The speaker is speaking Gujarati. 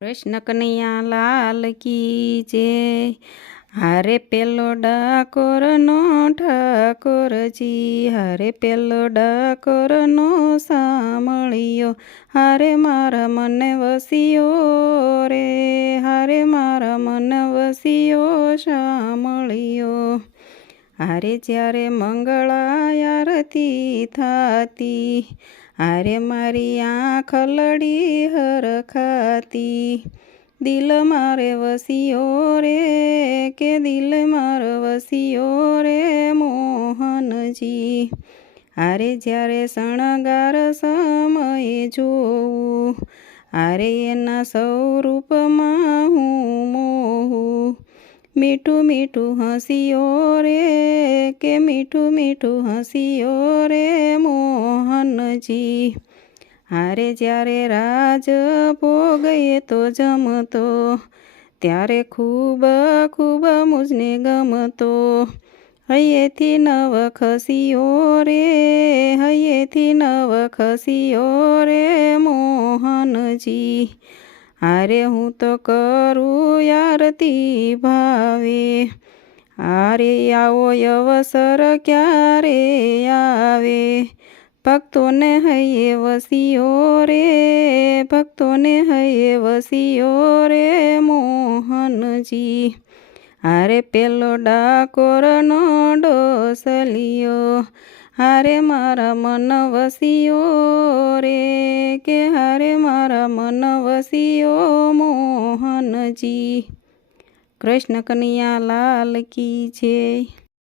કૃષ્ણ કનૈયા લાલ કી જય। હારે પેલો ડાકોરનો ઠાકોરજી, હારે પેલો ડાકોરનો સાંભળ્યો, હારે મારા મને વસ્યો રે, હારે મારા મન વસ્યો સાંભળ્યો। હારે જ્યારે મંગળા આરતી થાતી, હારે મારી આંખ લડી હરખાતી, દિલ મારે વસ્યો રે, કે દિલ મારો વસ્યો રે મોહનજી। હારે જ્યારે શણગાર સમયે જોઉં, હારે એના સ્વરૂપમાં હું મોહું, મીઠું મીઠું હસ્યો રે, કે મીઠું મીઠું હસ્યો રે મોહનજી। હારે જ્યારે રાજ ભોગએ તો જમતો, ત્યારે ખૂબ ખૂબ મુજને ગમતો, હૈયેથી નવ ખસ્યો રે, હૈયેથી નવ ખસ્યો રે મોહનજી। હારે હું તો કરું આરતી ભાવે, હારે આવો અવસર ક્યારે આવે, ભક્તોને હૈયે વસ્યો રે, ભક્તોને હૈયે વસ્યો રે મોહનજી। હારે પેલો ડાકોરનો ડોસલિયો, હારે મારા મન વસ્યો રે, કે હારે મારા મન વસ્યો મોહનજી। કૃષ્ણ કનૈયા લાલ કી જય।